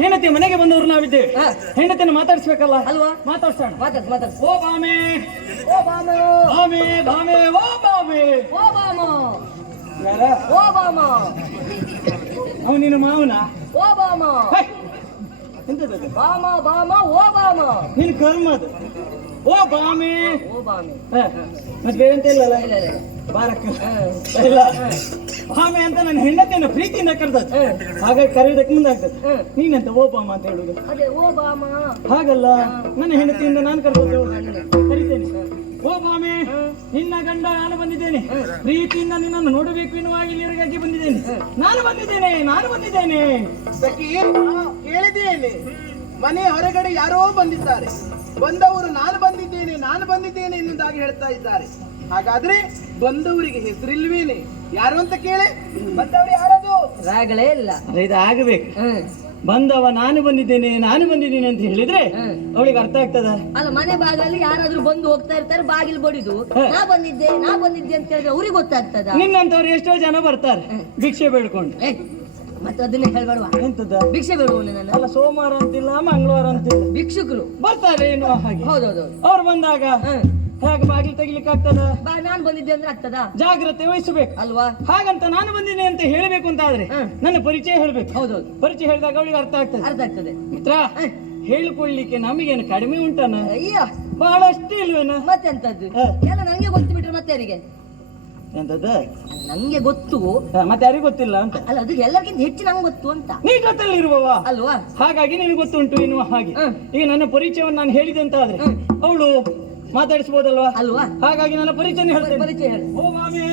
ಹೆಂಡತಿ ಮನೆಗೆ ಬಂದವರು ನಾವಿದ್ದೇವೆ. ಹೆಂಡತಿಯನ್ನು ಮಾತಾಡಿಸ್ಬೇಕಲ್ಲ ಅಲ್ವಾ? ಮಾತಾಡ್ಸೋಣ. ಮಾತಾಡ್ ಓ ಬಾಮೆ, ಓ ಬಾಮ, ಬಾಮೆ ಬಾಮೆ, ಓ ಬಾಮೆ. ಓ ಬಾಮ, ಯಾರ ಓ ಬಾಮ, ಅವ ನಿನ್ನ ಮಾವನ? ಓ ಬಾಮ, ಎಂತದ್ದು ಬಾಮ ಬಾಮ, ಓ ಬಾಮ, ನಿನ್ ಕರ್ಮ ಅದು. ಓ ಬಾಮೆ, ಓ ಬಾಮೆ. ಮತ್ತೆ ಬೇರೆ ಅಂತ ಇಲ್ಲಲ್ಲ? ಇಲ್ಲ ಇಲ್ಲ ಬಾರಕ್ಕ ಇಲ್ಲ. ಬಾಮೆ ಅಂತ ನನ್ನ ಹೆಂಡತಿಯನ್ನು ಪ್ರೀತಿಯಿಂದ ಕರೆದದ್ದು, ಹಾಗಾಗಿ ಕರೆಯೋದಕ್ಕೆ ಮುಂದಾಗ್ತದೆ. ನೀನೆಂತ ಓ ಬಾಮ ಅಂತ ಹೇಳುದು? ಅದೇ ಓ ಬಾಮ. ಹಾಗಲ್ಲ, ನನ್ನ ಹೆಂಡತಿಯಿಂದ ನಾನು ಕರೆದದ್ದು ಕರಿತೇನೆ. ಓ ಬಾಮೆ, ನಿನ್ನ ಗಂಡ ನಾನು ಬಂದಿದ್ದೇನೆ, ಪ್ರೀತಿಯಿಂದ ನಿನ್ನನ್ನು ನೋಡಬೇಕು ಎನ್ನುವ ಇಲ್ಲಿವರೆಗಾಗಿ ಬಂದಿದ್ದೇನೆ. ನಾನು ಬಂದಿದ್ದೇನೆ. ಸಖಿ, ಕೇಳಿದೆಯೇನೆ? ಮನೆ ಹೊರಗಡೆ ಯಾರೋ ಬಂದಿದ್ದಾರೆ. ಬಂದವರು ನಾನು ಬಂದಿದ್ದೇನೆ ಎನ್ನುವುದಾಗಿ ಹೇಳ್ತಾ ಇದ್ದಾರೆ. ಹಾಗಾದ್ರೆ ಬಂದವರಿಗೆ ಹೆಸರಿಲ್ವೇನೆ? ಯಾರು ಅಂತ ಕೇಳೆ. ಬಂದವರು ಯಾರದು? ರಾಗಳೇ ಇಲ್ಲ. ಇದು ಆಗಬೇಕು. ಬಂದವ ನಾನು ಬಂದಿದ್ದೇನೆ ಅಂತ ಹೇಳಿದ್ರೆ ಅವಳಿಗೆ ಅರ್ಥ ಆಗ್ತದ? ಅಲ್ಲ, ಮನೆ ಬಾಗಿಲಲ್ಲಿ ಯಾರಾದ್ರೂ ಬಂದು ಹೋಗ್ತಾ ಇರ್ತಾರೆ, ಬಾಗಿಲು ಬಡಿದು ನಾ ಬಂದಿದ್ದೆ ಅಂತ ಹೇಳಿದ್ರೆ ಅವ್ರಿಗೆ ಗೊತ್ತಾಗ್ತದ? ನಿನ್ನಂತವ್ರು ಎಷ್ಟೋ ಜನ ಬರ್ತಾರೆ ಭಿಕ್ಷೆ ಬೇಡ್ಕೊಂಡು. ಮತ್ತೆ ಅದನ್ನೇ ಹೇಳ್ಬೇಡವಾ? ಎಂತದ ಭಿಕ್ಷೆ ಬೇಡುವನು ನಾನು? ಅಲ್ಲ, ಸೋಮವಾರ ಅಂತಿಲ್ಲ, ಮಂಗಳವಾರ ಅಂತಿಲ್ಲ, ಭಿಕ್ಷುಕರು ಬರ್ತಾರೆ ಏನೋ ಹಾಗೆ. ಹೌದೌದು. ಅವ್ರು ಬಂದಾಗ ಹೇಗೆ ಬಾಗಿಲು ತೆಗಿಲಿಕ್ಕೆ ಆಗ್ತದ? ನಾನ್ ಬಂದಿದ್ದೆ ಅಂದ್ರೆ ಆಗ್ತದ? ಜಾಗ್ರತೆ ವಹಿಸಬೇಕು ಅಲ್ವಾ? ಹಾಗಂತ ನಾನು ಬಂದಿನಿ ಅಂತ ಹೇಳಬೇಕು ಅಂತ ಆದ್ರೆ ನನ್ನ ಪರಿಚಯ ಹೇಳ್ಬೇಕು. ಹೌದೌದು. ಪರಿಚಯ ಹೇಳಿದಾಗ ಅವಳಿಗೆ ಅರ್ಥ ಆಗ್ತದೆ. ಮಿತ್ರ, ಹೇಳಿಕೊಳ್ಳಿಕ್ಕೆ ನಮಗೇನು ಕಡಿಮೆ ಉಂಟನ? ಅಯ್ಯ, ಬಹಳಷ್ಟು ಇಲ್ವೇನ? ಮತ್ತೆಂತದ್ದು? ಎಲ್ಲ ನಂಗೆ ಗೊತ್ತು ಬಿಟ್ರೆ ಮತ್ತೆ ಯಾರಿಗೆ? ಎಂತದ? ನಂಗೆ ಗೊತ್ತು, ಮತ್ತೆ ಯಾರಿಗೂ ಗೊತ್ತಿಲ್ಲ ಅಂತ? ಅಲ್ಲ, ಅದು ಎಲ್ಲರಿಗಿಂತ ಹೆಚ್ಚು ನಂಗೆ ಗೊತ್ತು ಅಂತ. ನೀ ಜೊತೆಲಿ ಇರುವವ ಅಲ್ವಾ? ಹಾಗಾಗಿ ನಿನಗೆ ಗೊತ್ತುಂಟು ಎನ್ನುವ ಹಾಗೆ. ಈಗ ನನ್ನ ಪರಿಚಯವನ್ನು ನಾನು ಹೇಳಿದೆ ಅಂತ ಆದ್ರೆ ಅವಳು ಮಾತಾಡಿಸಬಹುದಲ್ವಾ? ಅಲ್ವಾ? ಹಾಗಾಗಿ ನನ್ನ ಪರಿಚಯ ಹೇಳ್ತೇನೆ. ಪರಿಚಯ ಹೇಳಿ. ಓ ಮಾಮಿ,